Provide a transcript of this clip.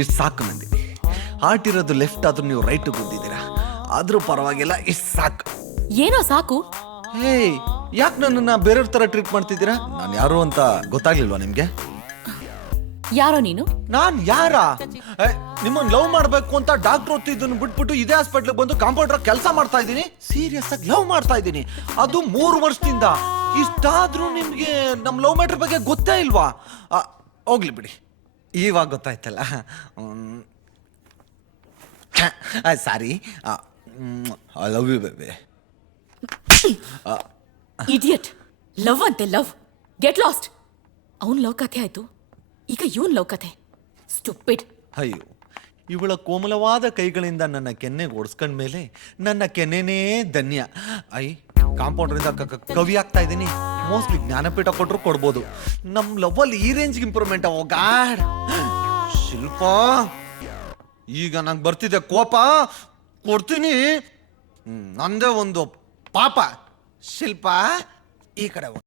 ಇಷ್ಟು ಸಾಕು ನಂದಿನಿ. ಹಾರ್ಟ್ ಇರೋದು ಲೆಫ್ಟ್ ಆದ್ರೂ ನೀವು ರೈಟ್ ಬಂದಿದ್ದೀರಾ, ಆದ್ರೂ ಪರವಾಗಿಲ್ಲ, ಇಷ್ಟು ಸಾಕು. ಏನೋ ಸಾಕು. ಹೇ, ಯಾಕೆ ನನ್ನನ್ನ ಬೇರೆಯವ್ರ ತರ ಟ್ರೀಟ್ ಮಾಡ್ತಿದ್ದೀರಾ? ನಾನು ಯಾರು ಅಂತ ಗೊತ್ತಾಗ್ಲಿಲ್ವಾ ನಿಮ್ಗೆ? ಯಾರೋ ನೀನು? ನಾನ್ ಯಾರ? ನಿಮ್ಮನ್ನ ಲವ್ ಮಾಡ್ಬೇಕು ಅಂತ ಡಾಕ್ಟರ್ ಓದ್ತಿದ್ದನ್ನು ಬಿಟ್ಬಿಟ್ಟು ಇದೇ ಹಾಸ್ಪಿಟ್ಲಿಗೆ ಬಂದು ಕಾಂಪೌಂಡರ್ ಕೆಲಸ ಮಾಡ್ತಾ ಇದ್ದೀನಿ. ಸೀರಿಯಸ್ ಆಗಿ ಲವ್ ಮಾಡ್ತಾ ಇದ್ದೀನಿ, ಅದು 3 ವರ್ಷದಿಂದ. ಇಷ್ಟಾದ್ರೂ ನಿಮ್ಗೆ ನಮ್ ಲವ್ ಮ್ಯಾಟರ್ ಬಗ್ಗೆ ಗೊತ್ತೇ ಇಲ್ವಾ? ಹೋಗ್ಲಿ ಬಿಡಿ, ಇವಾಗ ಗೊತ್ತಾಯ್ತಲ್ಲ. Sorry, I love you baby. Idiot. Love ಅಂತೆ ಲವ್. Get lost. ಅವನ್ ಲವ್ ಕಥೆ ಆಯ್ತು, ಈಗ ಇವನ್ ಲವ್ ಕಥೆ. ಸ್ಟುಪಿಡ್. ಅಯ್ಯೋ, ಇವಳ ಕೋಮಲವಾದ ಕೈಗಳಿಂದ ನನ್ನ ಕೆನ್ನೆಗೆ ಓಡಿಸ್ಕೊಂಡ ಮೇಲೆ ನನ್ನ ಕೆನ್ನೆನೇ ಧನ್ಯ. ಕಾಂಪೌಂಡರಿಂದ ಕವಿ ಆಗ್ತಾ ಇದ್ದೀನಿ. ಮೋಸ್ಟ್ಲಿ ಜ್ಞಾನಪೀಠ ಕೊಟ್ಟರು ಕೊಡ್ಬೋದು. ನಮ್ಮ ಲವ್ವಲ್ಲಿ ಈ ರೇಂಜ್ಗೆ ಇಂಪ್ರೂವ್ಮೆಂಟ್. ಓ ಗಾಡ್ ಶಿಲ್ಪ, ಈಗ ನಂಗೆ ಬರ್ತಿದೆ ಕೋಪ, ಕೊಡ್ತೀನಿ. ನಂದೇ ಒಂದು ಪಾಪ. ಶಿಲ್ಪ, ಈ ಕಡೆ